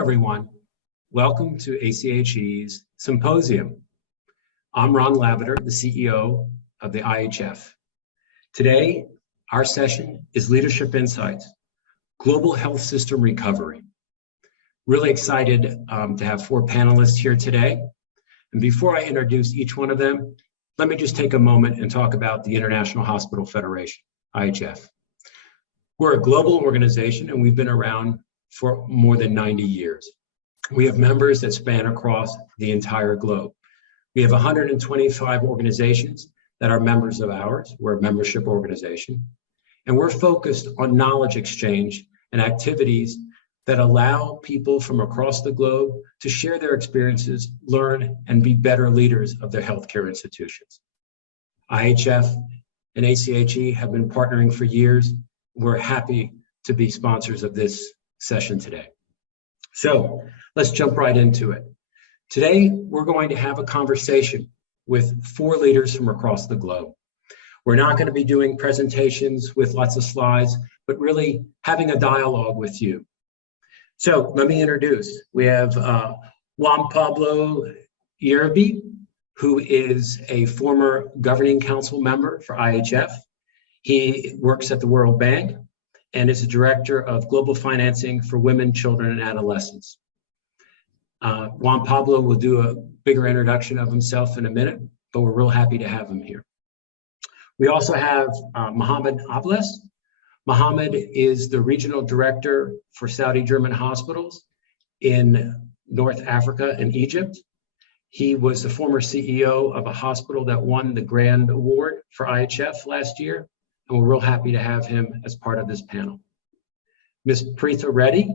everyone. Welcome to ACHE's Symposium. I'm Ron Lavender, the CEO of the IHF. Today, our session is Leadership Insights, Global Health System Recovery. Really excited to have four panelists here today. And before I introduce each one of them, let me just take a moment and talk about the International Hospital Federation, IHF. We're a global organization and we've been around for more than 90 years. We have members that span across the entire globe. We have 125 organizations that are members of ours. We're a membership organization. And we're focused on knowledge exchange and activities that allow people from across the globe to share their experiences, learn, and be better leaders of their healthcare institutions. IHF and ACHE have been partnering for years. We're happy to be sponsors of this session today. So let's jump right into it. Today, we're going to have a conversation with four leaders from across the globe. We're not going to be doing presentations with lots of slides, but really having a dialogue with you. So let me introduce. We have Juan Pablo Yerby, who is a former governing council member for IHF. He works at the World Bank and is the director of global financing for women, children, and adolescents. Juan Pablo will do a bigger introduction of himself in a minute, but we're real happy to have him here. We also have Mohammed Ables. Mohammed is the regional director for Saudi German hospitals in North Africa and Egypt. He was the former CEO of a hospital that won the Grand Award for IHF last year, and we're real happy to have him as part of this panel. Ms. Preetha Reddy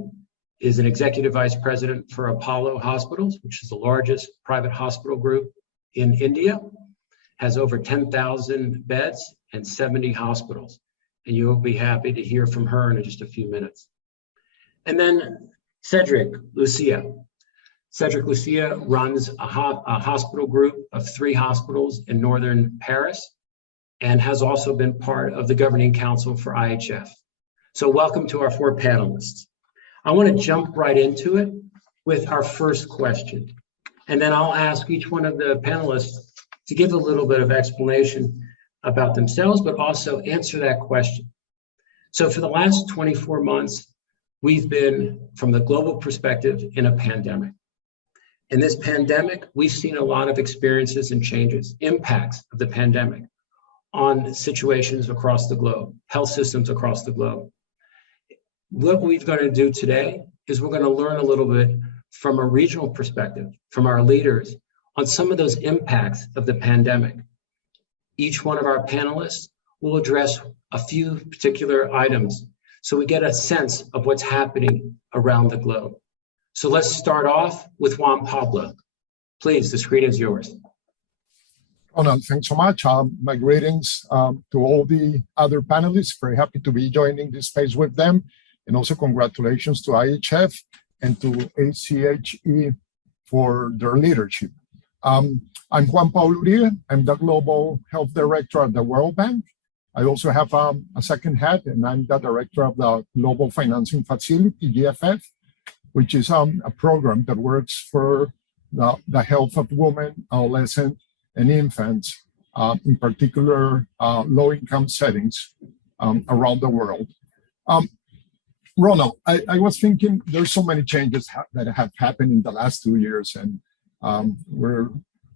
is an executive vice president for Apollo Hospitals, which is the largest private hospital group in India, has over 10,000 beds and 70 hospitals. And you will be happy to hear from her in just a few minutes. And then Cedric Lucia. Cedric Lucia runs a hospital group of 3 hospitals in northern Paris and has also been part of the governing council for IHF. So welcome to our 4 panelists. I want to jump right into it with our first question. And then I'll ask each one of the panelists to give a little bit of explanation about themselves, but also answer that question. So for the last 24 months, we've been, from the global perspective, in a pandemic. In this pandemic, we've seen a lot of experiences and changes, impacts of the pandemic on situations across the globe, health systems across the globe. What we're going to do today is we're going to learn a little bit from a regional perspective, from our leaders, on some of those impacts of the pandemic. Each one of our panelists will address a few particular items so we get a sense of what's happening around the globe. So let's start off with Juan Pablo. Please, the screen is yours. Ronald, thanks so much. My greetings to all the other panelists. Very happy to be joining this space with them. And also congratulations to IHF and to ACHE for their leadership. I'm Juan Pablo Uribe. I'm the Global Health Director at the World Bank. I also have a second hat, and I'm the Director of the Global Financing Facility, GFF, which is a program that works for the health of women, adolescents, and infants, in particular low-income settings around the world. Ronald, I was thinking there's so many changes that have happened in the last 2 years, and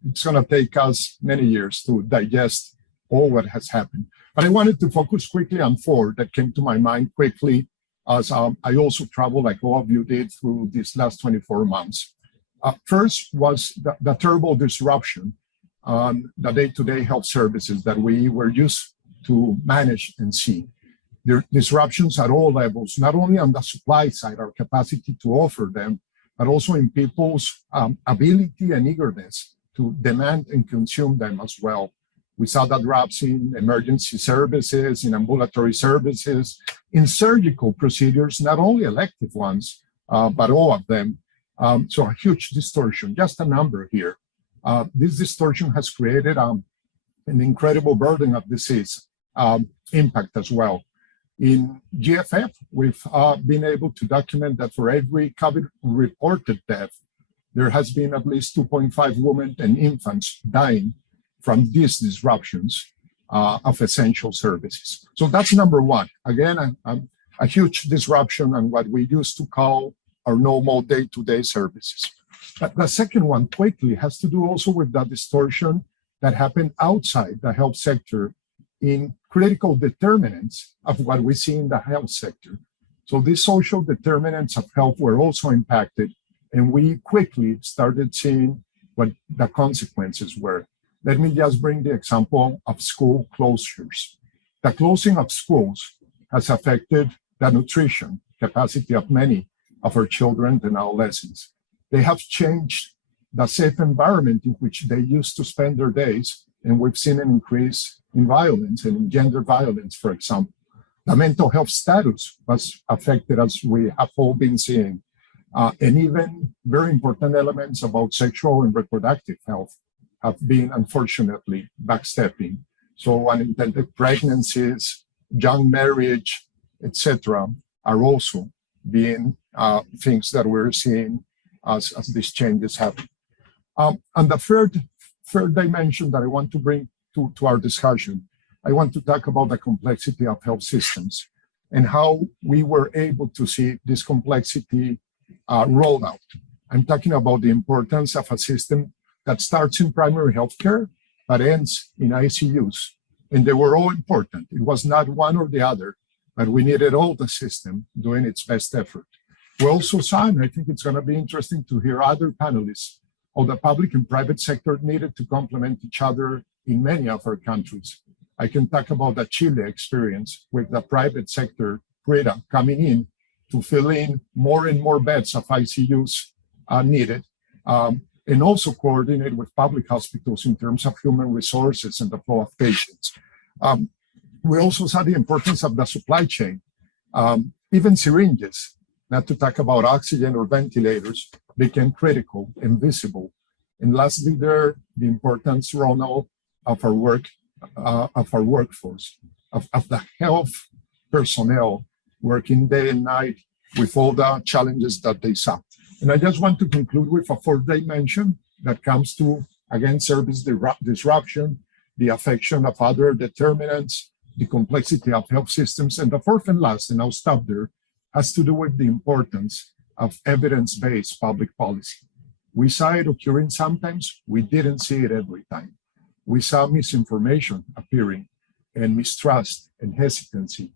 it's going to take us many years to digest all what has happened. But I wanted to focus quickly on 4 that came to my mind quickly, as I also traveled, like all of you did, through these last 24 months. First was the terrible disruption on the day-to-day health services that we were used to manage and see. There are disruptions at all levels, not only on the supply side, our capacity to offer them, but also in people's ability and eagerness to demand and consume them as well. We saw that drops in emergency services, in ambulatory services, in surgical procedures, not only elective ones, but all of them. So a huge distortion, just a number here. This distortion has created an incredible burden of disease impact as well. In GFF, we've been able to document that for every COVID reported death, there has been at least 2.5 women and infants dying from these disruptions of essential services. So that's number one. Again, a huge disruption on what we used to call our normal day-to-day services. But the second one quickly has to do also with the distortion that happened outside the health sector in critical determinants of what we see in the health sector. So these social determinants of health were also impacted, and we quickly started seeing what the consequences were. Let me just bring the example of school closures. The closing of schools has affected the nutrition capacity of many of our children and adolescents. They have changed the safe environment in which they used to spend their days, and we've seen an increase in violence and in gender violence, for example. The mental health status was affected, as we have all been seeing, and even very important elements about sexual and reproductive health have been, unfortunately, backstepping. So unintended pregnancies, young marriage, etc., are also being things that we're seeing as these changes happen. And the third dimension that I want to bring to our discussion, I want to talk about the complexity of health systems and how we were able to see this complexity roll out. I'm talking about the importance of a system that starts in primary healthcare but ends in ICUs. And they were all important. It was not one or the other, but we needed all the system doing its best effort. We also saw, and I think it's going to be interesting to hear other panelists, how the public and private sector needed to complement each other in many of our countries. I can talk about the Chile experience with the private sector, PREDA, coming in to fill in more and more beds of ICUs needed, and also coordinate with public hospitals in terms of human resources and the flow of patients. We also saw the importance of the supply chain, even syringes, not to talk about oxygen or ventilators, became critical and visible. And lastly, the importance, Ronald, of our workforce, of the health personnel working day and night with all the challenges that they saw. And I just want to conclude with a fourth dimension that comes to, again, service disruption, the affection of other determinants, the complexity of health systems, and the fourth and last, and I'll stop there, has to do with the importance of evidence-based public policy. We saw it occurring sometimes, we didn't see it every time. We saw misinformation appearing and mistrust and hesitancy.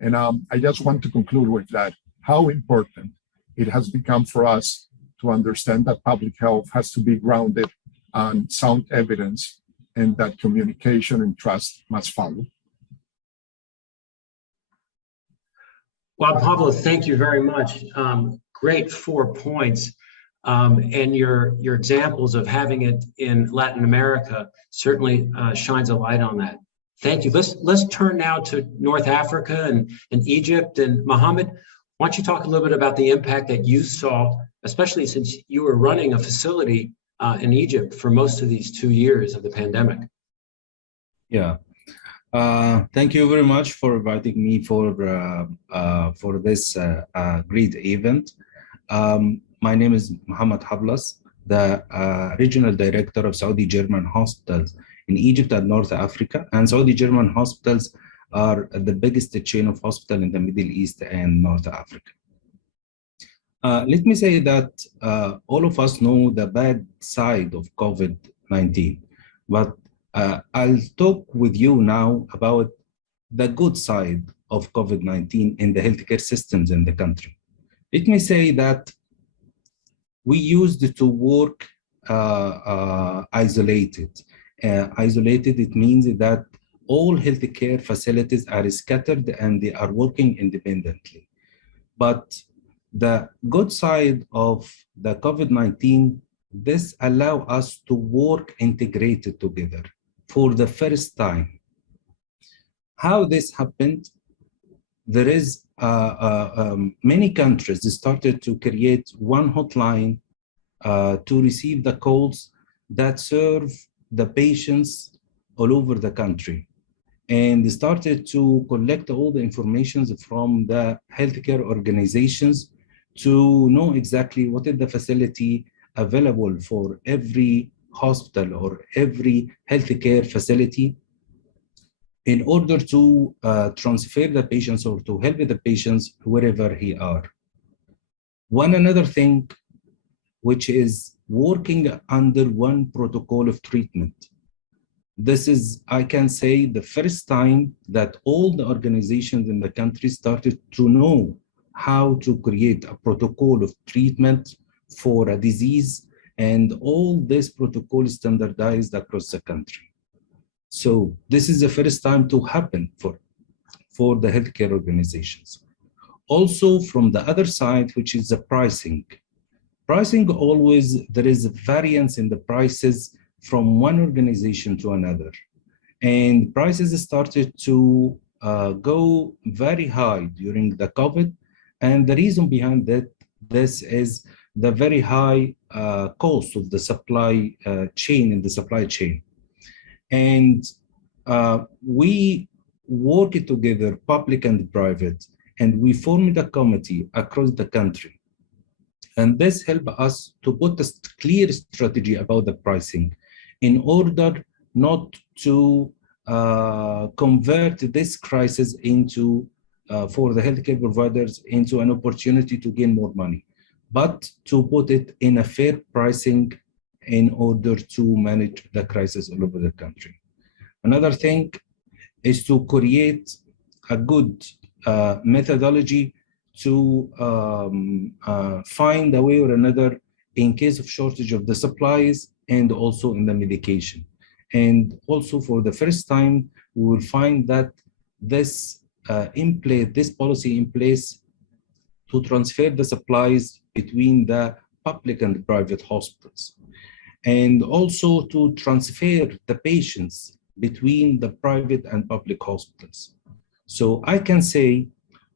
And I just want to conclude with that, how important it has become for us to understand that public health has to be grounded on sound evidence and that communication and trust must follow. Well, Pablo, thank you very much. Great 4 points. And your examples of having it in Latin America certainly shines a light on that. Thank you. Let's turn now to North Africa and Egypt. And Mohammed, why don't you talk a little bit about the impact that you saw, especially since you were running a facility in Egypt for most of these 2 years of the pandemic. Yeah. Thank you very much for inviting me for this great event. My name is Mohammed Hablas, the Regional Director of Saudi German Hospitals in Egypt and North Africa. And Saudi German Hospitals are the biggest chain of hospitals in the Middle East and North Africa. Let me say that all of us know the bad side of COVID-19, but I'll talk with you now about the good side of COVID-19 in the healthcare systems in the country. Let me say that we used to work isolated. Isolated, it means that all healthcare facilities are scattered and they are working independently. But the good side of the COVID-19, this allows us to work integrated together for the first time. How this happened? There is many countries started to create one hotline to receive the calls that serve the patients all over the country. and started to collect all the information from the healthcare organizations to know exactly what is the facility available for every hospital or every healthcare facility in order to transfer the patients or to help the patients wherever he are. One another thing, which is working under one protocol of treatment. This is, I can say, the first time that all the organizations in the country started to know how to create a protocol of treatment for a disease, and all this protocol standardized across the country. So this is the first time to happen for the healthcare organizations. Also, from the other side, which is the pricing. Pricing, always there is a variance in the prices from one organization to another. And prices started to go very high during the COVID. And the reason behind that, this is the very high cost of the supply chain and the supply chain. And we worked together, public and private, and we formed a committee across the country. And this helped us to put a clear strategy about the pricing in order not to convert this crisis into, for the healthcare providers, into an opportunity to gain more money, but to put it in a fair pricing in order to manage the crisis all over the country. Another thing is to create a good methodology to find a way or another in case of shortage of the supplies and also in the medication. And also for the first time, we will find that this this policy in place to transfer the supplies between the public and private hospitals, and also to transfer the patients between the private and public hospitals. So I can say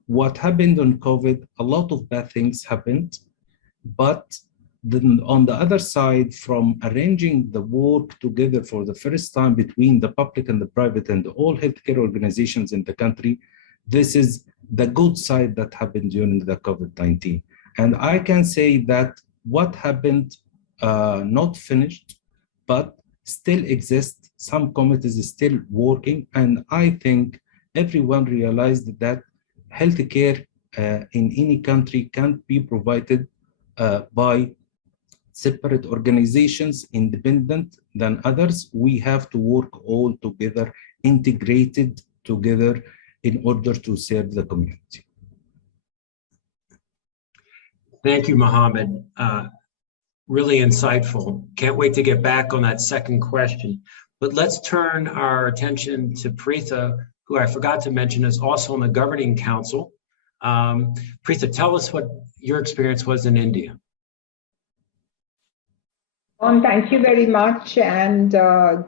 what happened on COVID, a lot of bad things happened, but then on the other side, from arranging the work together for the first time between the public and the private and all healthcare organizations in the country, this is the good side that happened during the COVID-19. And I can say that what happened, not finished, but still exists. Some committees are still working, and I think everyone realized that healthcare in any country can't be provided by separate organizations, independent than others. We have to work all together, integrated together in order to serve the community. Thank you, Mohammed. Really insightful. Can't wait to get back on that second question. But let's turn our attention to Preetha, who I forgot to mention is also on the governing council. Preetha, tell us what your experience was in India. Thank you very much, and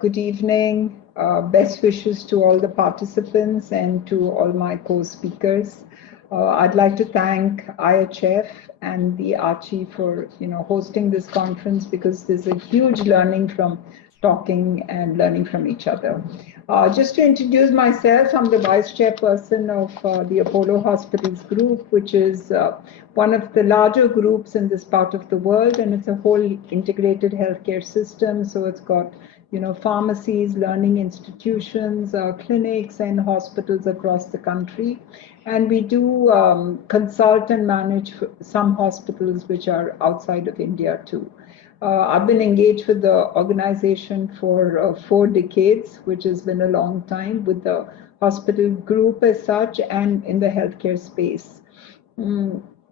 good evening. Best wishes to all the participants and to all my co-speakers. I'd like to thank IHF and the Archie for hosting this conference, because there's a huge learning from talking and learning from each other. Just to introduce myself, I'm the Vice Chairperson of the Apollo Hospitals Group, which is one of the larger groups in this part of the world, and it's a whole integrated healthcare system. So it's got pharmacies, learning institutions, clinics, and hospitals across the country. And we do consult and manage some hospitals which are outside of India too. I've been engaged with the organization for 4 decades, which has been a long time, with the hospital group as such and in the healthcare space.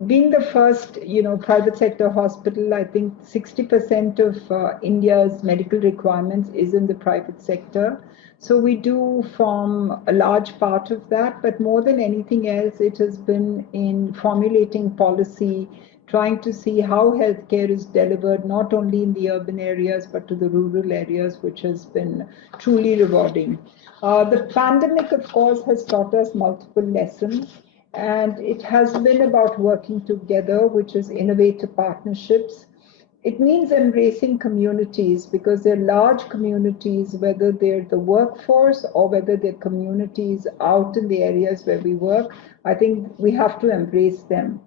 Being the first, private sector hospital, I think 60% of India's medical requirements is in the private sector. So we do form a large part of that, but more than anything else, it has been in formulating policy, trying to see how healthcare is delivered, not only in the urban areas, but to the rural areas, which has been truly rewarding. The pandemic, of course, has taught us multiple lessons. And it has been about working together, which is innovative partnerships, It means embracing communities, because they're large communities, whether they're the workforce or whether they're communities out in the areas where we work. I think we have to embrace them.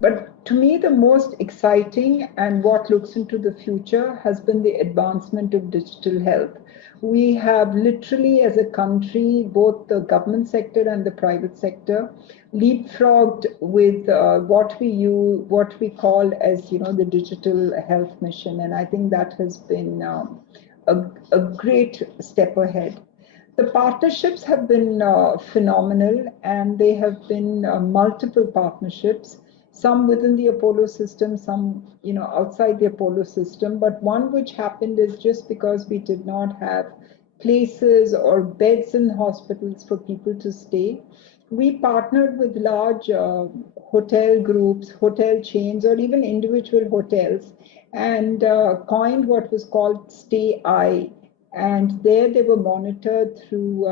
But to me, the most exciting and what looks into the future has been the advancement of digital health. We have literally, as a country, both the government sector and the private sector, leapfrogged with what we call as the digital health mission, and I think that has been a great step ahead. The partnerships have been phenomenal, and they have been multiple partnerships, some within the Apollo system, some outside the Apollo system. But one which happened is just because we did not have places or beds in hospitals for people to stay, we partnered with large hotel groups, hotel chains, or even individual hotels, and coined what was called Stay I. And there they were monitored through,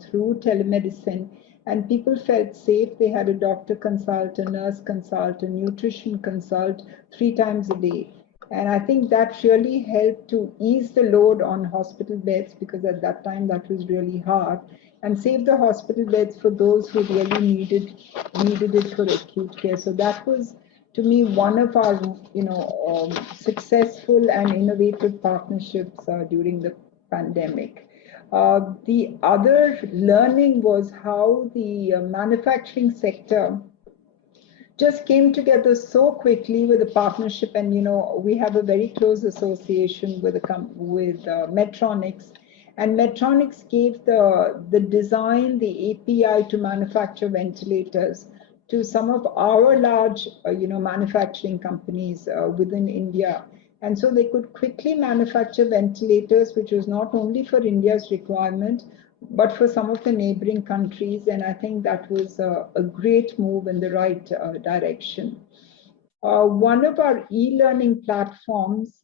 through telemedicine, and people felt safe. They had a doctor consult, a nurse consult, a nutrition consult 3 times a day. And I think that really helped to ease the load on hospital beds, because at that time that was really hard, and save the hospital beds for those who really needed it for acute care. So that was, to me, one of our successful and innovative partnerships during the pandemic. The other learning was how the manufacturing sector just came together so quickly with a partnership, and we have a very close association with Medtronics, and Medtronics gave the design, the API to manufacture ventilators to some of our large manufacturing companies within India. And so they could quickly manufacture ventilators, which was not only for India's requirement, but for some of the neighboring countries. And I think that was a great move in the right direction. One of our e-learning platforms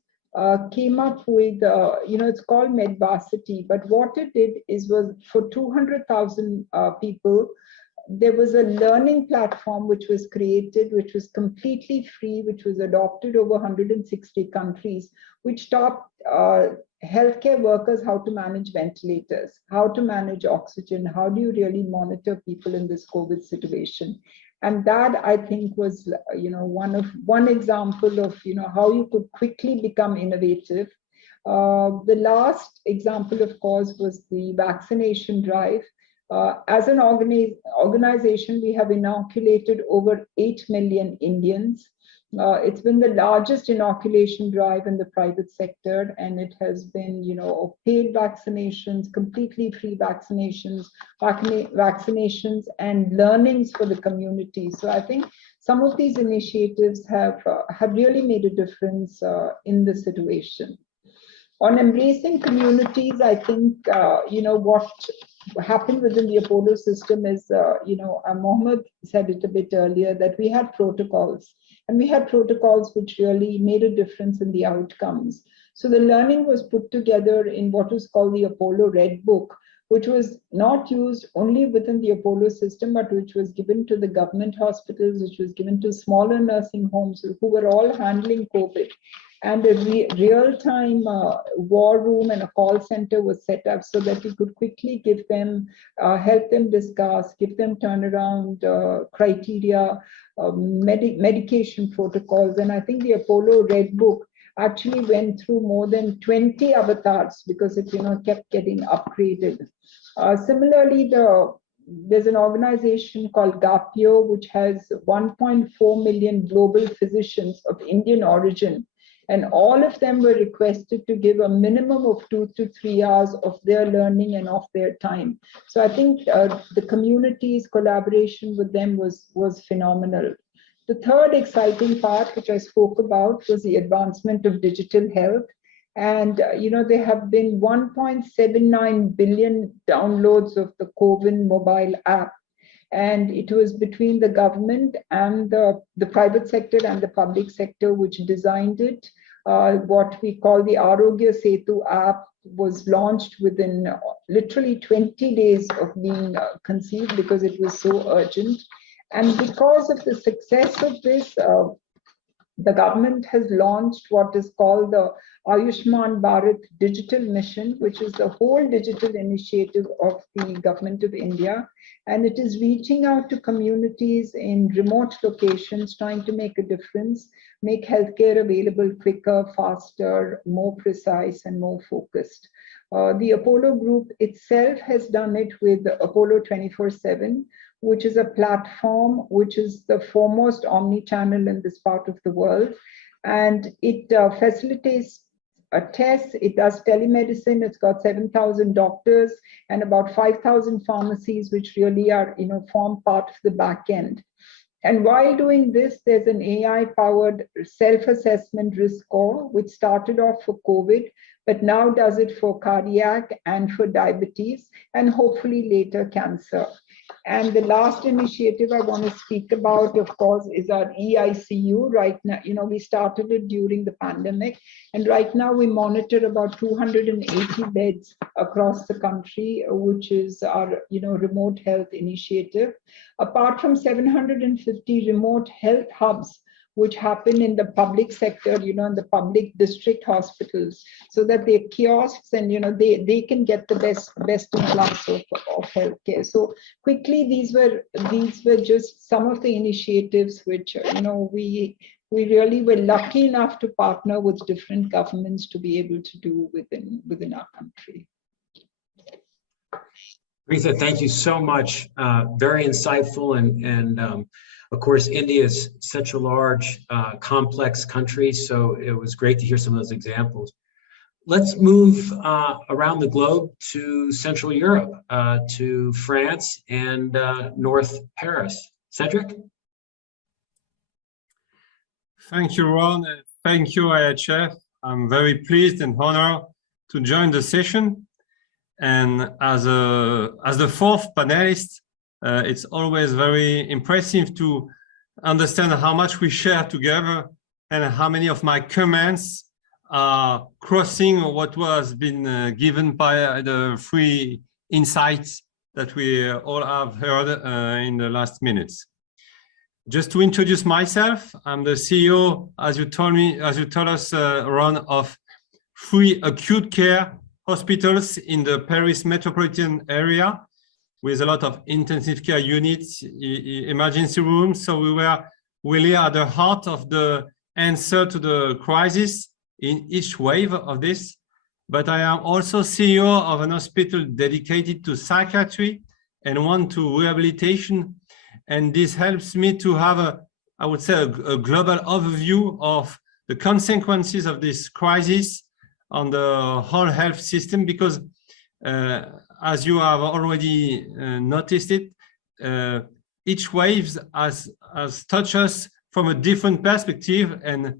came up with, it's called Medvarsity, but what it did was for 200,000 people, there was a learning platform which was created, which was completely free, which was adopted over 160 countries, which taught healthcare workers how to manage ventilators, how to manage oxygen, how do you really monitor people in this COVID situation. And that, I think, was one example of how you could quickly become innovative. The last example, of course, was the vaccination drive. As an organization, we have inoculated over 8 million Indians. It's been the largest inoculation drive in the private sector, and it has been, paid vaccinations, completely free vaccinations, and learnings for the community. So I think some of these initiatives have really made a difference in the situation. On embracing communities, I think, what happened within the Apollo system is, Mohammed said it a bit earlier, that we had protocols. And we had protocols which really made a difference in the outcomes. So the learning was put together in what was called the Apollo Red Book, which was not used only within the Apollo system, but which was given to the government hospitals, which was given to smaller nursing homes who were all handling COVID. And a real-time war room and a call center was set up so that you could quickly give them, help them discuss, give them turnaround criteria, medication protocols. And I think the Apollo Red Book actually went through more than 20 avatars because it kept getting upgraded. Similarly, there's an organization called GAPIO, which has 1.4 million global physicians of Indian origin. And all of them were requested to give a minimum of 2 to 3 hours of their learning and of their time. So I think the community's collaboration with them was phenomenal. The third exciting part, which I spoke about, was the advancement of digital health. And, there have been 1.79 billion downloads of the COVID mobile app. And it was between the government and the private sector and the public sector which designed it. What we call the Arogya Setu app was launched within literally 20 days of being conceived because it was so urgent. And because of the success of this, the government has launched what is called the Ayushman Bharat Digital Mission, which is the whole digital initiative of the government of India. And it is reaching out to communities in remote locations, trying to make a difference, make healthcare available quicker, faster, more precise, and more focused. The Apollo Group itself has done it with Apollo 24/7, which is a platform which is the foremost omni-channel in this part of the world. And it facilitates tests, it does telemedicine, it's got 7,000 doctors and about 5,000 pharmacies, which really are, form part of the back end. And while doing this, there's an AI-powered self-assessment risk score, which started off for COVID, but now does it for cardiac and for diabetes, and hopefully later cancer. And the last initiative I want to speak about, of course, is our EICU. Right now, we started it during the pandemic, and right now we monitor about 280 beds across the country, which is our, remote health initiative. Apart from 750 remote health hubs, which happen in the public sector, in the public district hospitals, so that they're kiosks and, they can get the best in class of healthcare. So quickly, these were just some of the initiatives which, we really were lucky enough to partner with different governments to be able to do within our country. Aretha, thank you so much. Very insightful, and of course, India is such a large, complex country, so it was great to hear some of those examples. Let's move around the globe to Central Europe, to France and North Paris. Cedric? Thank you, Ron. Thank you, IHF. I'm very pleased and honored to join the session. And as the fourth panelist, it's always very impressive to understand how much we share together and how many of my comments are crossing what was been given by the three insights that we all have heard in the last minutes. Just to introduce myself, I'm the CEO, as you told us, Ron, of 3 acute care hospitals in the Paris metropolitan area, with a lot of intensive care units, emergency rooms. So we were really at the heart of the answer to the crisis in each wave of this. But I am also CEO of an hospital dedicated to psychiatry and one to rehabilitation. And this helps me to have I would say, a global overview of the consequences of this crisis on the whole health system, because as you have already noticed it, each wave has touched us from a different perspective, and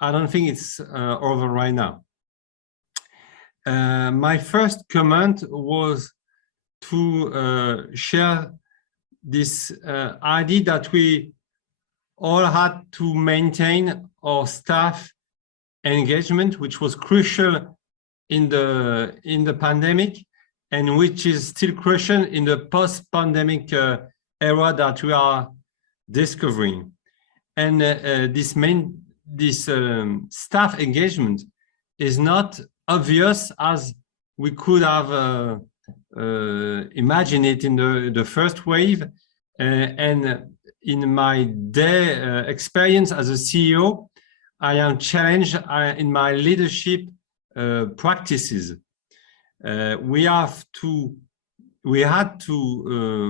I don't think it's over right now. My first comment was to share this idea that we all had to maintain our staff engagement, which was crucial in the pandemic, and which is still crucial in the post-pandemic era that we are discovering. And this staff engagement is not obvious as we could have imagined it in the first wave. And in my day experience as a CEO, I am challenged in my leadership practices. We had to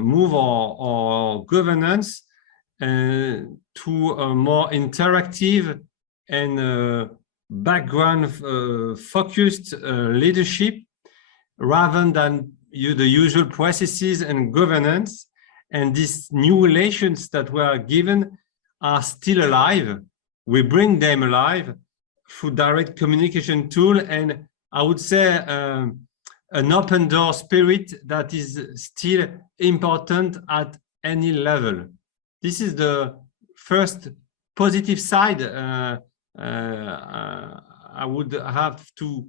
move our governance to a more interactive and background focused leadership, rather than the usual processes and governance. And these new relations that were given are still alive. We bring them alive through direct communication tool, and I would say an open door spirit that is still important at any level. This is the first positive side I would have to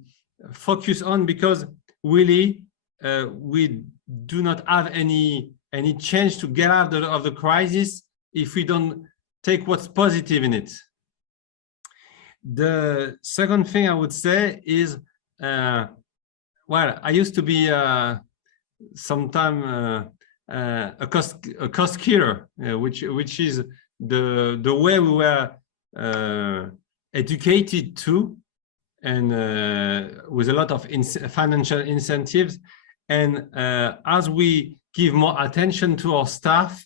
focus on, because really we do not have any chance to get out of the crisis if we don't take what's positive in it. the second thing I would say is, well, I used to be sometime a cost killer, which is the way we were educated to, and with a lot of financial incentives. And as we give more attention to our staff,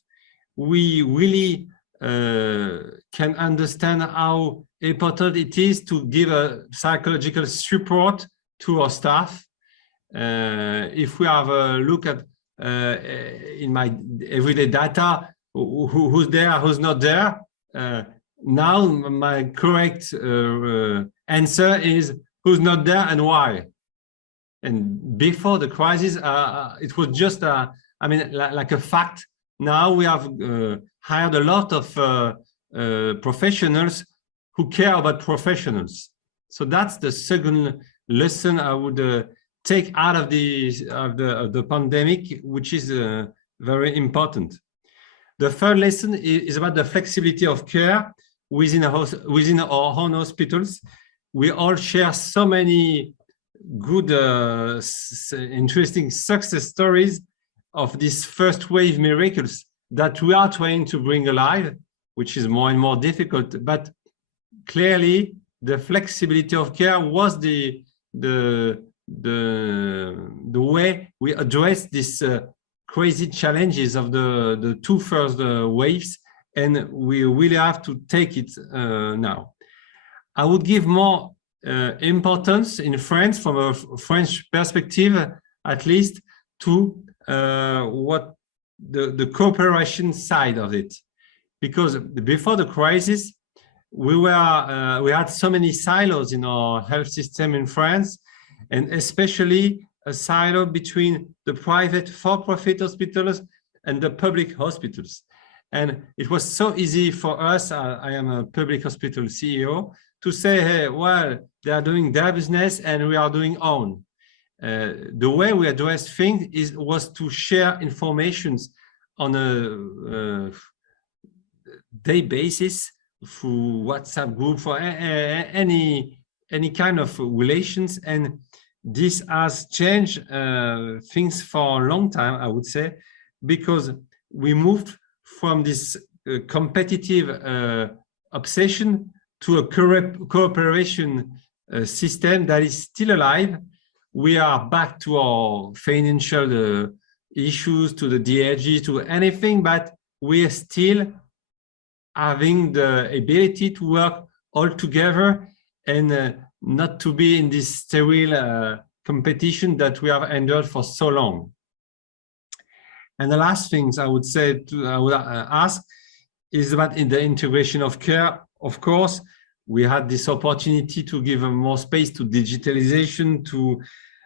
we really can understand how important it is to give a psychological support to our staff. If we have a look at in my everyday data, who's there, who's not there, now my correct answer is who's not there and why. And before the crisis, it was just I mean, like a fact. Now we have hired a lot of professionals who care about professionals. So that's the second lesson I would take out of the pandemic, which is very important. The third lesson is about the flexibility of care within our own hospitals. We all share so many good, interesting success stories of these first wave miracles that we are trying to bring alive, which is more and more difficult. But clearly, the flexibility of care was the way we address these crazy challenges of the two first waves, and we really have to take it now. I would give more importance in France, from a French perspective, at least, to what the cooperation side of it, because before the crisis, we had so many silos in our health system in France, and especially a silo between the private for-profit hospitals and the public hospitals. And it was so easy for us, I am a public hospital CEO, to say, hey, well, they are doing their business and we are doing own. The way we address things was to share informations on a day basis through WhatsApp group, for any kind of relations, and this has changed things for a long time, I would say, because we moved from this competitive obsession to a cooperation system that is still alive. We are back to our financial issues, to the DRG, to anything, but we are still having the ability to work all together and not to be in this sterile competition that we have endured for so long. And the last things I would say, I would ask, is about in the integration of care. Of course, we had this opportunity to give more space to digitalization, to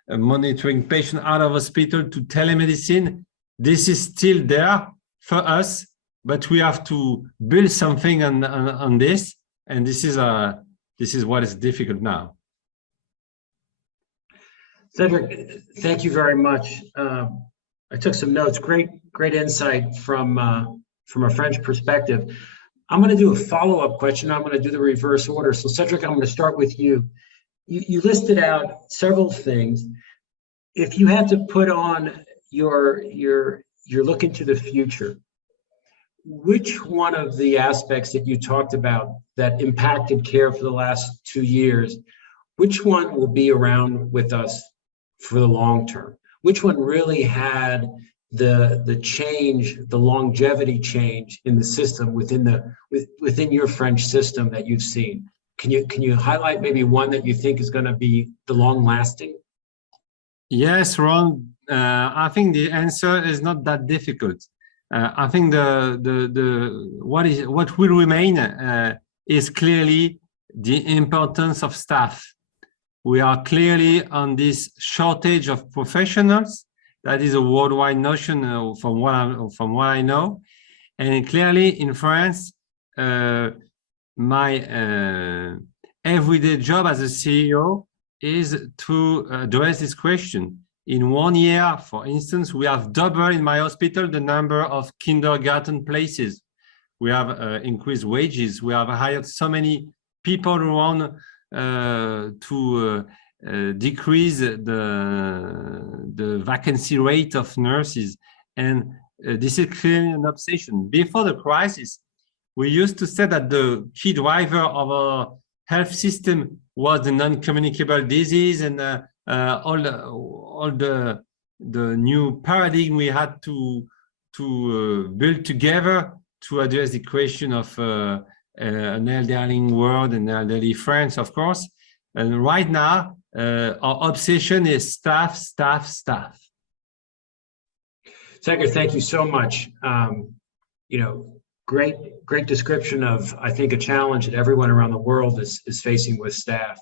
monitoring patients out of hospital, to telemedicine. This is still there for us, but we have to build something on this, and this is what is difficult now. Cedric, thank you very much. I took some notes. Great insight from a French perspective. I'm going to do a follow-up question. I'm going to do the reverse order. So Cedric, I'm going to start with you. You listed out several things. If you had to put on your look into the future, which one of the aspects that you talked about that impacted care for the last 2 years, which one will be around with us for the long term? Which one really had the change, the longevity change in the system within your French system that you've seen? Can you highlight maybe one that you think is going to be the long lasting? Yes, Ron. I think the answer is not that difficult. I think what will remain is clearly the importance of staff. We are clearly on this shortage of professionals. That is a worldwide notion from what I know. And clearly in France, my everyday job as a CEO is to address this question. In 1 year, for instance, we have doubled in my hospital the number of kindergarten places. We have increased wages. We have hired so many people around to decrease the vacancy rate of nurses. And this is clearly an obsession. Before the crisis, we used to say that the key driver of our health system was the non-communicable disease and all the new paradigm we had to build together to address the question of an elderly world and elderly France, of course. And right now, our obsession is staff, staff, staff. Sagar, thank you so much. You know, great description of, I think, a challenge that everyone around the world is facing with staff.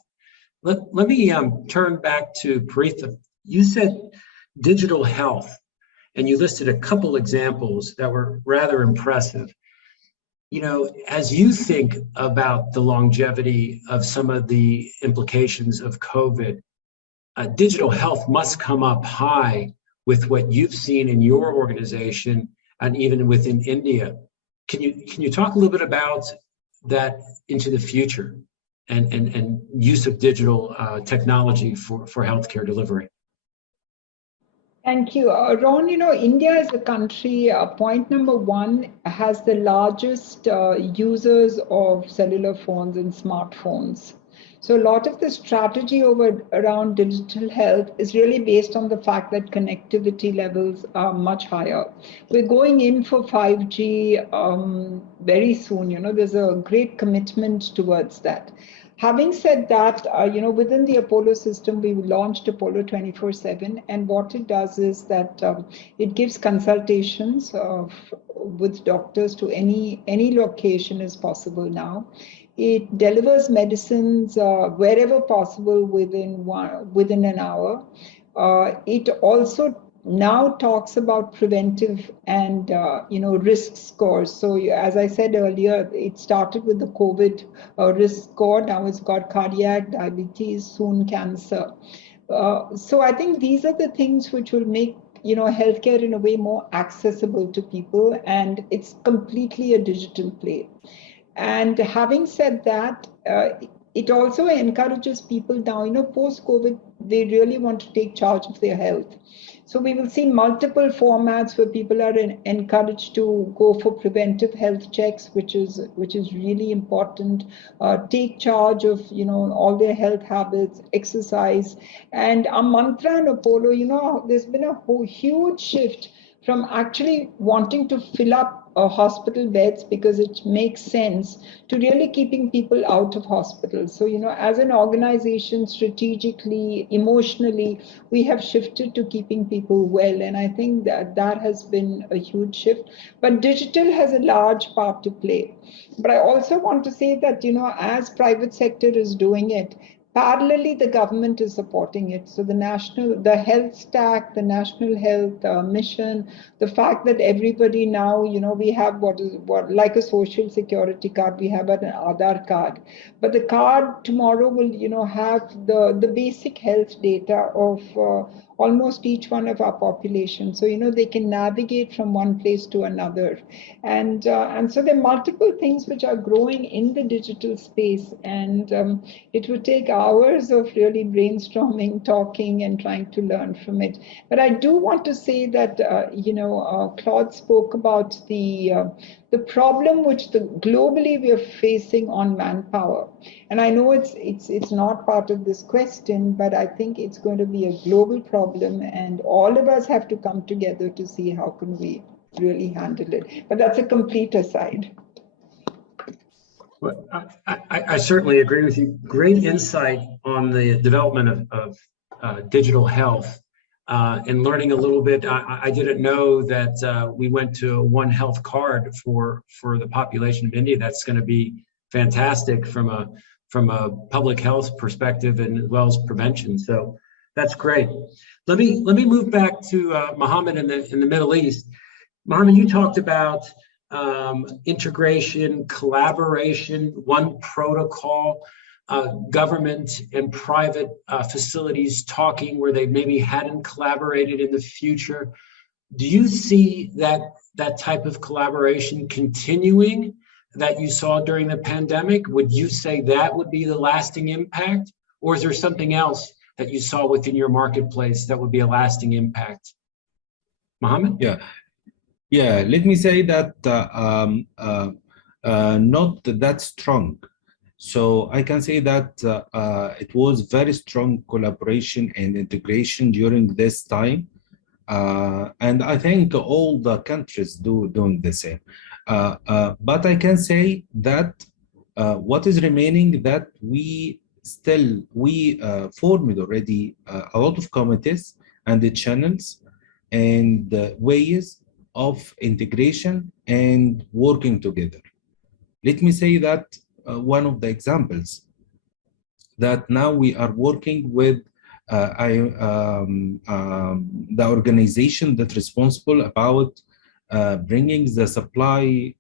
Let me turn back to Preetha. You said digital health, and you listed a couple examples that were rather impressive. You know, as you think about the longevity of some of the implications of COVID, digital health must come up high with what you've seen in your organization and even within India. Can you talk a little bit about that into the future and use of digital technology for healthcare delivery? Thank you. Ron, you know, India is a country, point number one, has the largest users of cellular phones and smartphones. So a lot of the strategy around digital health is really based on the fact that connectivity levels are much higher. We're going in for 5G very soon. You know, there's a great commitment towards that. Having said that, you know, within the Apollo system, we launched Apollo 24/7, and what it does is that it gives consultations with doctors to any location as possible now. It delivers medicines wherever possible within an hour. It also now talks about preventive and you know, risk scores. So as I said earlier, it started with the COVID risk score. Now it's got cardiac, diabetes, soon cancer. So I think these are the things which will make, you know, healthcare in a way more accessible to people, and it's completely a digital play. And having said that, it also encourages people now, you know, post-COVID, they really want to take charge of their health. So we will see multiple formats where people are encouraged to go for preventive health checks, which is really important. Take charge of, you know, all their health habits, exercise. And our mantra in Apollo, you know, there's been a huge shift from actually wanting to fill up hospital beds because it makes sense to really keeping people out of hospitals. So, you know, as an organization, strategically, emotionally, we have shifted to keeping people well. And I think that has been a huge shift. But digital has a large part to play. But I also want to say that, you know, as private sector is doing it, parallelly, the government is supporting it. So the health stack, the national health mission, the fact that everybody now, you know, we have what like a social security card, we have an Aadhaar card. But the card tomorrow will, you know, have the basic health data of almost each one of our population. So, you know, they can navigate from one place to another. And so there are multiple things which are growing in the digital space. And it would take hours of really brainstorming, talking, and trying to learn from it. But I do want to say that, you know, Claude spoke about the problem which globally we are facing on manpower. And I know it's not part of this question, but I think it's going to be a global problem, and all of us have to come together to see how can we really handle it. But that's a complete aside. Well, I certainly agree with you. Great insight on the development of digital health and learning a little bit. I didn't know that we went to a One Health card for the population of India. That's going to be fantastic from a public health perspective and as well as prevention. So that's great. Let me move back to Mohammed in the Middle East. Mohammed, you talked about integration, collaboration, one protocol, government and private facilities talking where they maybe hadn't collaborated in the future. Do you see that type of collaboration continuing that you saw during the pandemic? Would you say that would be the lasting impact? Or is there something else that you saw within your marketplace that would be a lasting impact? Mohammed? Yeah, let me say that not that strong. So I can say that it was very strong collaboration and integration during this time. And I think all the countries doing the same. But I can say that what is remaining, that we formed already a lot of committees and the channels and ways of integration and working together. Let me say that one of the examples that now we are working with the organization that's responsible about bringing the supplies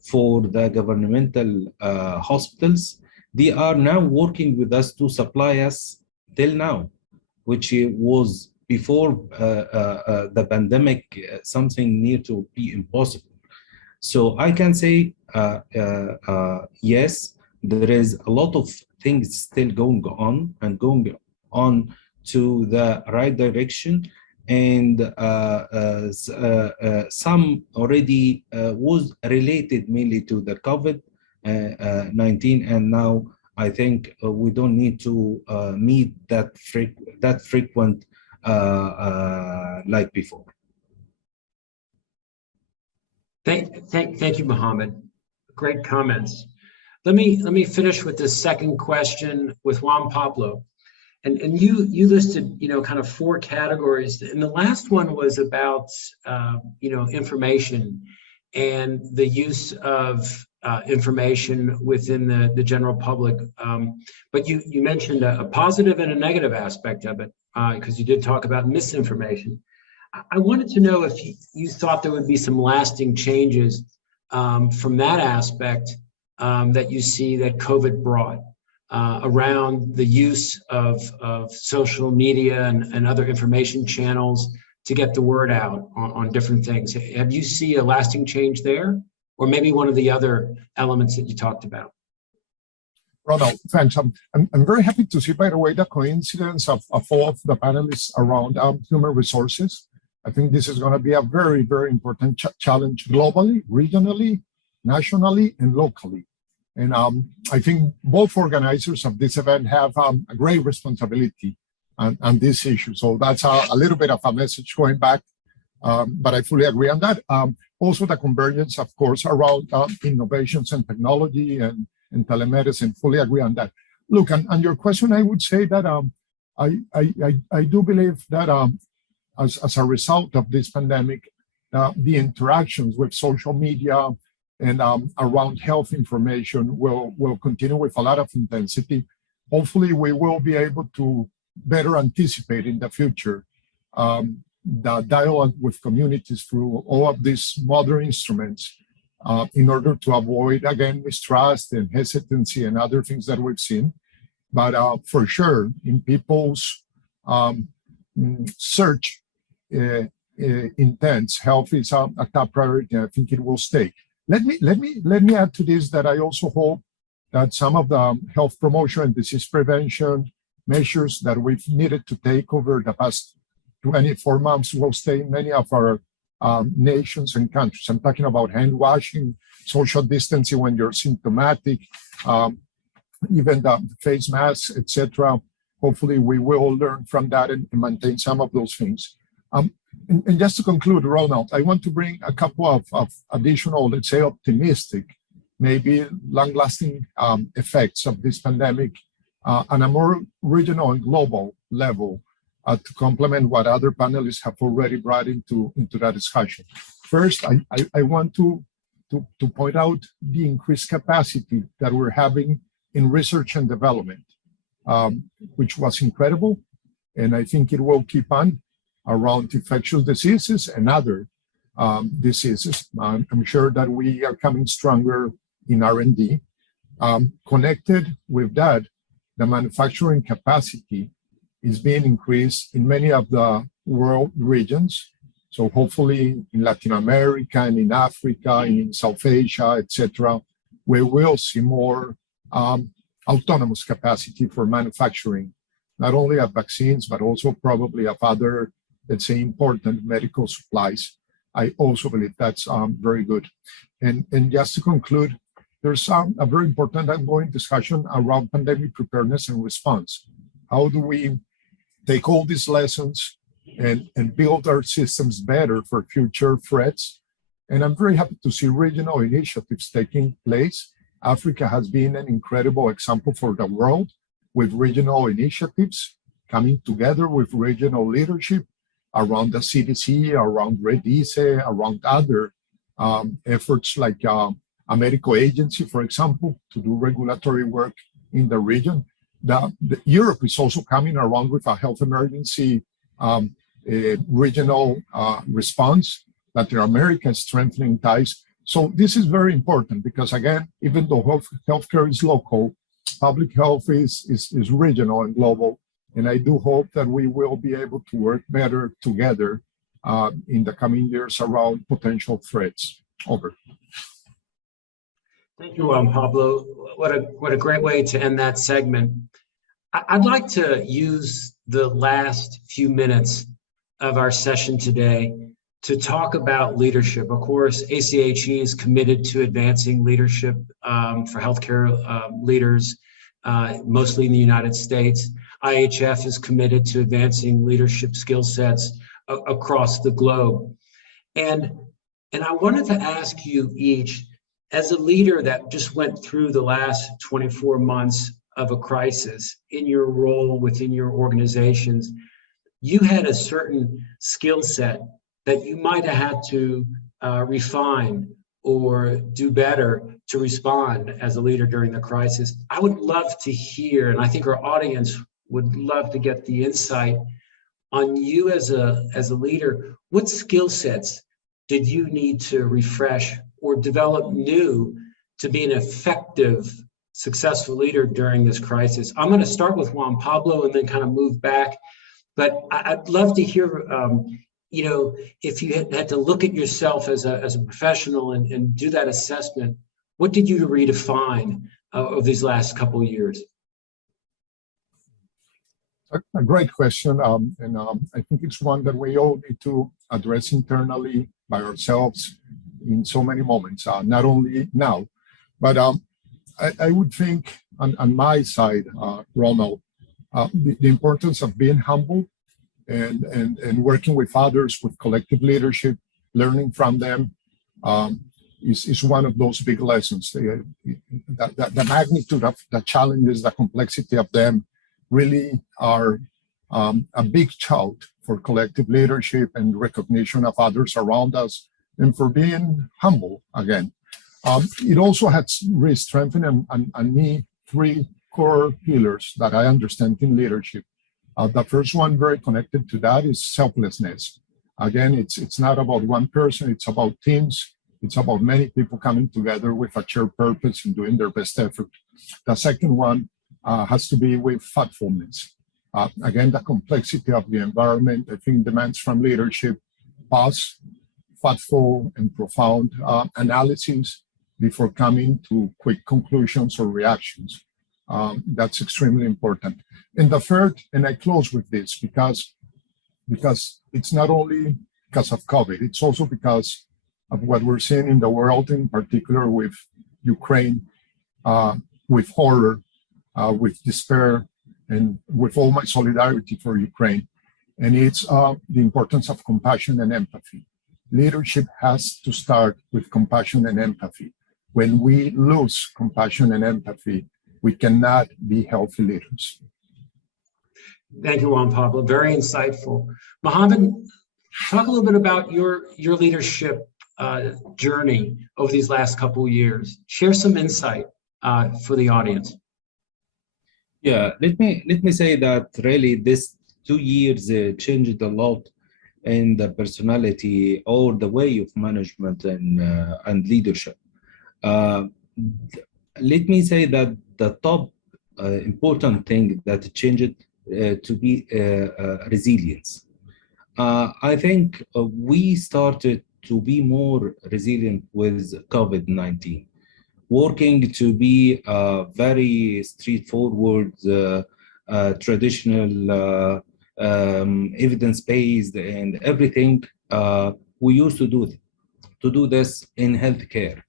for the governmental hospitals. They are now working with us to supply us till now, which was before the pandemic, something near to be impossible. So I can say, yes, there is a lot of things still going on and going on to the right direction. And some already was related mainly to the COVID-19. And now I think we don't need to meet that frequent like before. Thank you, Mohammed. Great comments. Let me finish with this second question with Juan Pablo. And you listed, kind of 4 categories. And the last one was about, information and the use of information within the general public. But you mentioned a positive and a negative aspect of it, because you did talk about misinformation. I wanted to know if you thought there would be some lasting changes from that aspect that you see that COVID brought around the use of social media and other information channels to get the word out on different things. Have you seen a lasting change there? Or maybe one of the other elements that you talked about? Ronald, thanks. I'm very happy to see, by the way, the coincidence of all of the panelists around human resources. I think this is going to be a very, very important challenge globally, regionally, nationally, and locally. And I think both organizers of this event have a great responsibility on this issue. So that's a little bit of a message going back, but I fully agree on that. Also, the convergence, of course, around innovations and technology and telemedicine, fully agree on that. Look, on your question, I would say that I do believe that as a result of this pandemic, the interactions with social media and around health information will continue with a lot of intensity. Hopefully, we will be able to better anticipate in the future the dialogue with communities through all of these modern instruments in order to avoid, again, mistrust and hesitancy and other things that we've seen. But for sure, in people's search intents, health is a top priority, and I think it will stay. Let me add to this that I also hope that some of the health promotion and disease prevention measures that we've needed to take over the past 24 months will stay in many of our nations and countries. I'm talking about hand washing, social distancing when you're symptomatic, even the face masks, etc. Hopefully, we will learn from that and maintain some of those things. And just to conclude, Ronald, I want to bring a couple of additional, let's say, optimistic, maybe long-lasting effects of this pandemic on a more regional and global level to complement what other panelists have already brought into that discussion. First, I want to point out the increased capacity that we're having in research and development, which was incredible, and I think it will keep on around infectious diseases and other diseases. I'm sure that we are coming stronger in R&D. Connected with that, the manufacturing capacity is being increased in many of the world regions. So hopefully in Latin America and in Africa and in South Asia, etc., we will see more autonomous capacity for manufacturing, not only of vaccines, but also probably of other, let's say, important medical supplies. I also believe that's very good. And just to conclude, there's a very important ongoing discussion around pandemic preparedness and response. How do we take all these lessons and build our systems better for future threats? And I'm very happy to see regional initiatives taking place. Africa has been an incredible example for the world with regional initiatives coming together with regional leadership around the CDC, around Redice, around other efforts like a medical agency, for example, to do regulatory work in the region. Europe is also coming around with a health emergency regional response. Latin America is strengthening ties. So this is very important because, again, even though healthcare is local, public health is regional and global. And I do hope that we will be able to work better together in the coming years around potential threats. Over. Thank you, Pablo. What a great way to end that segment. I'd like to use the last few minutes of our session today to talk about leadership. Of course, ACHE is committed to advancing leadership for healthcare leaders, mostly in the United States. IHF is committed to advancing leadership skill sets across the globe. And I wanted to ask you each, as a leader that just went through the last 24 months of a crisis in your role within your organizations, you had a certain skill set that you might have had to refine or do better to respond as a leader during the crisis. I would love to hear, and I think our audience would love to get the insight on you as a leader. What skill sets did you need to refresh or develop new to be an effective, successful leader during this crisis? I'm going to start with Juan Pablo and then kind of move back. But I'd love to hear, if you had to look at yourself as a professional and do that assessment, what did you redefine over these last couple of years? A great question, and I think it's one that we all need to address internally by ourselves in so many moments, not only now, but I would think on my side, Ronald, the importance of being humble and working with others with collective leadership, learning from them is one of those big lessons. The magnitude of the challenges, the complexity of them really are a big shout for collective leadership and recognition of others around us and for being humble again. It also has really strengthened on me three core pillars that I understand in leadership. The first one, very connected to that, is selflessness. Again, it's not about one person, it's about teams. It's about many people coming together with a shared purpose and doing their best effort. The second one has to be with thoughtfulness. Again, the complexity of the environment, I think, demands from leadership pause, thoughtful and profound analysis before coming to quick conclusions or reactions. That's extremely important. And the third, and I close with this because it's not only because of COVID, it's also because of what we're seeing in the world, in particular with Ukraine, with horror, with despair, and with all my solidarity for Ukraine. And it's the importance of compassion and empathy. Leadership has to start with compassion and empathy. When we lose compassion and empathy, we cannot be healthy leaders. Thank you, Juan Pablo. Very insightful. Mohammed, talk a little bit about your leadership journey over these last couple of years. Share some insight for the audience. Yeah, let me say that really this 2 years changed a lot in the personality or the way of management and leadership. Let me say that the top important thing that changed to be resilience. I think we started to be more resilient with COVID-19, working to be very straightforward, traditional, evidence-based, and everything. We used to do this in healthcare.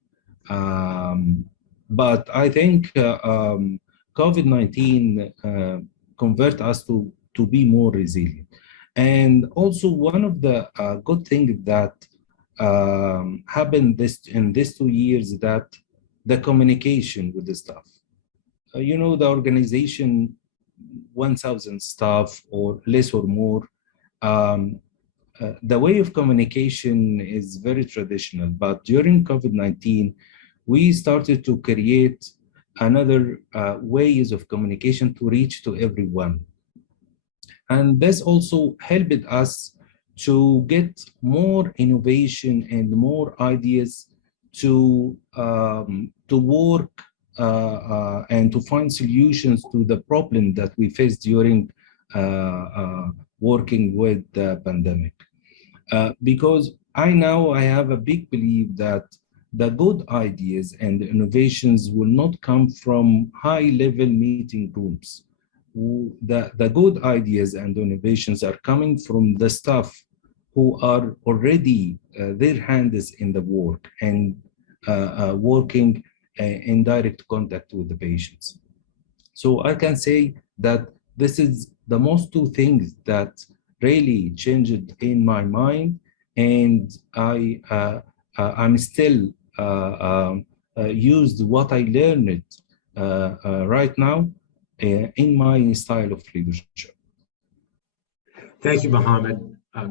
But I think COVID-19 convert us to be more resilient. And also one of the good things that happened in these 2 years, that the communication with the staff. You know, the organization, 1,000 staff or less or more, the way of communication is very traditional, but during COVID-19, we started to create another ways of communication to reach to everyone. And this also helped us to get more innovation and more ideas to work and to find solutions to the problem that we faced during working with the pandemic. Because I have a big belief that the good ideas and innovations will not come from high-level meeting rooms. The good ideas and innovations are coming from the staff who are already their hand is in the work and working in direct contact with the patients. So I can say that this is the most two things that really changed in my mind, and I'm still used what I learned right now in my style of leadership. Thank you, Mohammed.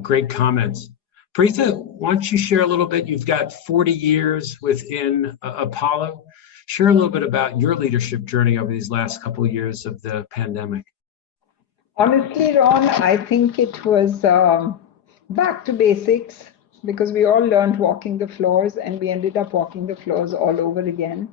Great comments. Preetha, why don't you share a little bit? You've got 40 years within Apollo. Share a little bit about your leadership journey over these last couple of years of the pandemic. Honestly, Ron, I think it was back to basics, because we all learned walking the floors, and we ended up walking the floors all over again.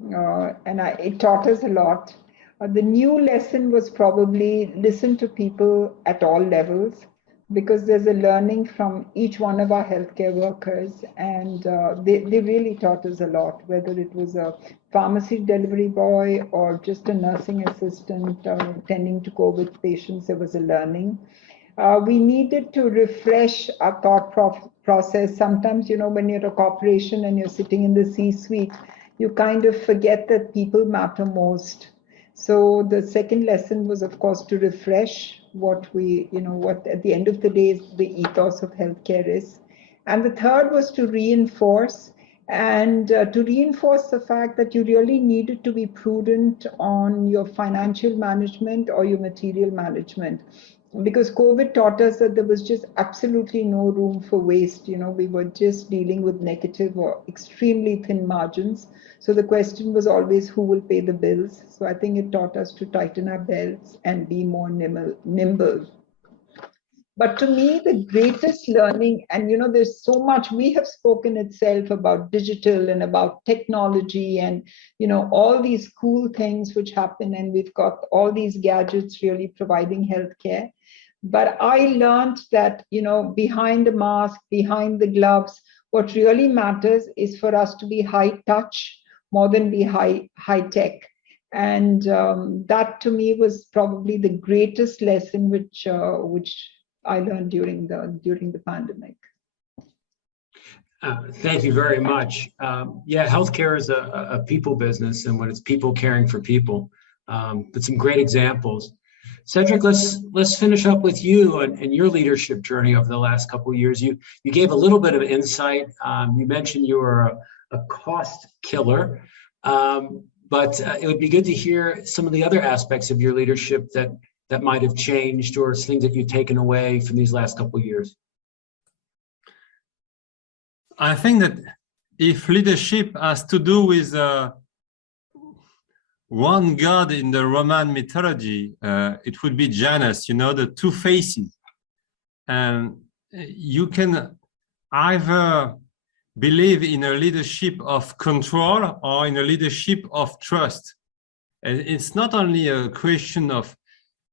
It taught us a lot. The new lesson was probably listen to people at all levels, because there's a learning from each one of our healthcare workers, and they really taught us a lot, whether it was a pharmacy delivery boy or just a nursing assistant tending to COVID patients. There was a learning. We needed to refresh our thought process. Sometimes, you know, when you're a corporation and you're sitting in the C-suite, you kind of forget that people matter most. So the second lesson was, of course, to refresh what at the end of the day the ethos of healthcare is. And the third was to reinforce the fact that you really needed to be prudent on your financial management or your material management. Because COVID taught us that there was just absolutely no room for waste. You know, we were just dealing with negative or extremely thin margins. So the question was always who will pay the bills. So I think it taught us to tighten our belts and be more nimble. But to me, the greatest learning, and you know, there's so much, we have spoken itself about digital and about technology and, you know, all these cool things which happen, and we've got all these gadgets really providing healthcare. But I learned that, you know, behind the mask, behind the gloves, what really matters is for us to be high touch more than be high tech. And that to me was probably the greatest lesson which I learned during the pandemic. Thank you very much. Yeah, healthcare is a people business, and when it's people caring for people, but some great examples. Cedric, let's finish up with you and your leadership journey over the last couple of years. You gave a little bit of insight. You mentioned you were a cost killer, but it would be good to hear some of the other aspects of your leadership that might have changed, or things that you've taken away from these last couple of years. I think that if leadership has to do with one god in the Roman mythology, it would be Janus, you know, the two faces. And you can either believe in a leadership of control or in a leadership of trust. And it's not only a question of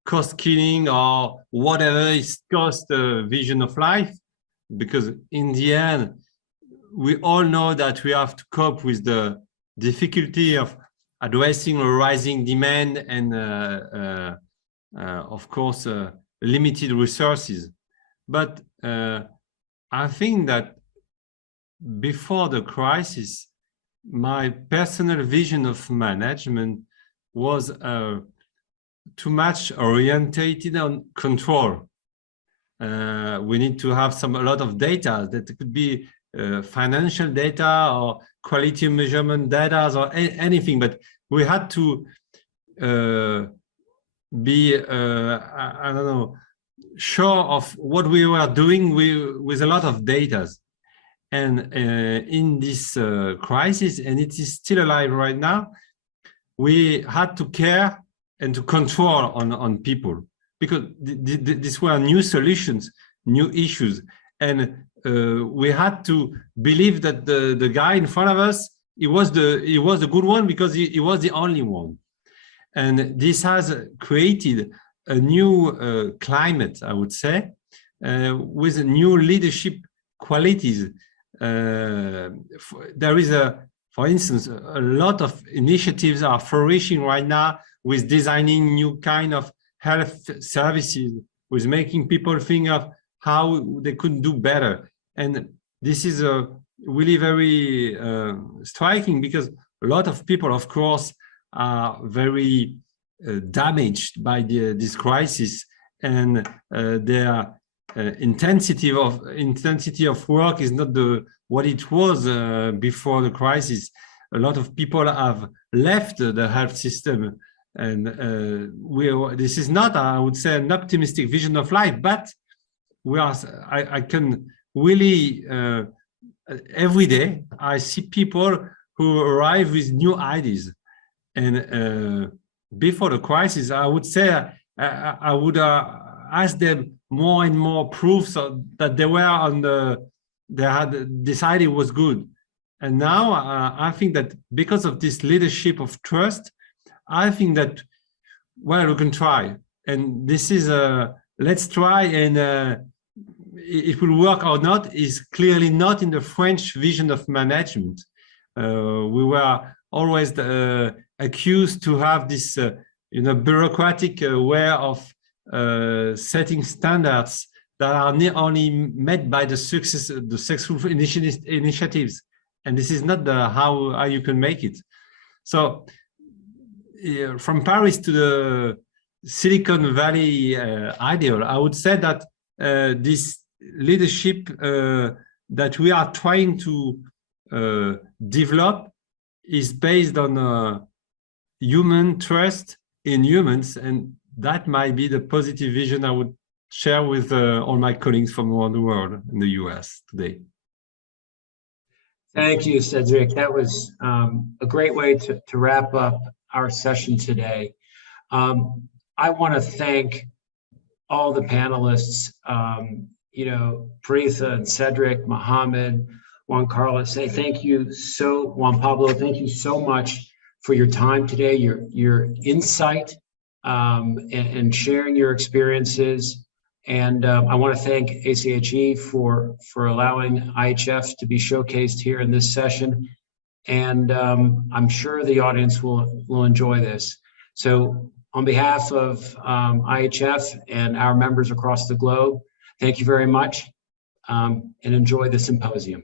cost killing or whatever is cost vision of life, because in the end, we all know that we have to cope with the difficulty of addressing a rising demand and of course limited resources. But I think that before the crisis, my personal vision of management was too much orientated on control. We need to have a lot of data that could be financial data or quality measurement data or anything, but we had to be, I don't know, sure of what we were doing with a lot of data. And in this crisis, and it is still alive right now, we had to care and to control on people, because these were new solutions, new issues. And we had to believe that the guy in front of us, he was the good one because he was the only one. And this has created a new climate, I would say, with new leadership qualities. There is for instance, a lot of initiatives are flourishing right now with designing new kind of health services, with making people think of how they could do better. And this is really very striking, because a lot of people, of course, are very damaged by this crisis, and their intensity of work is not what it was before the crisis. A lot of people have left the health system, and this is not, I would say, an optimistic vision of life, but I can really every day I see people who arrive with new ideas. And before the crisis, I would say I would ask them more and more proofs that they had decided was good. And now I think that because of this leadership of trust, I think that, well, we can try. And this is let's try, and it will work or not is clearly not in the French vision of management. We were always accused to have this bureaucratic way of setting standards that are not only met by the successful initiatives, and this is not how you can make it. So from Paris to the Silicon Valley ideal, I would say that this leadership that we are trying to develop is based on human trust in humans, and that might be the positive vision I would share with all my colleagues from around the world in the US today. Thank you, Cedric. That was a great way to wrap up our session today. I want to thank all the panelists, Preetha and Cedric, Mohammed, Juan Carlos. Say thank you Juan Pablo, thank you so much for your time today, your insight, and sharing your experiences. And I want to thank ACHE for allowing IHF to be showcased here in this session. And I'm sure the audience will enjoy this. So on behalf of IHF and our members across the globe, thank you very much, and enjoy the symposium.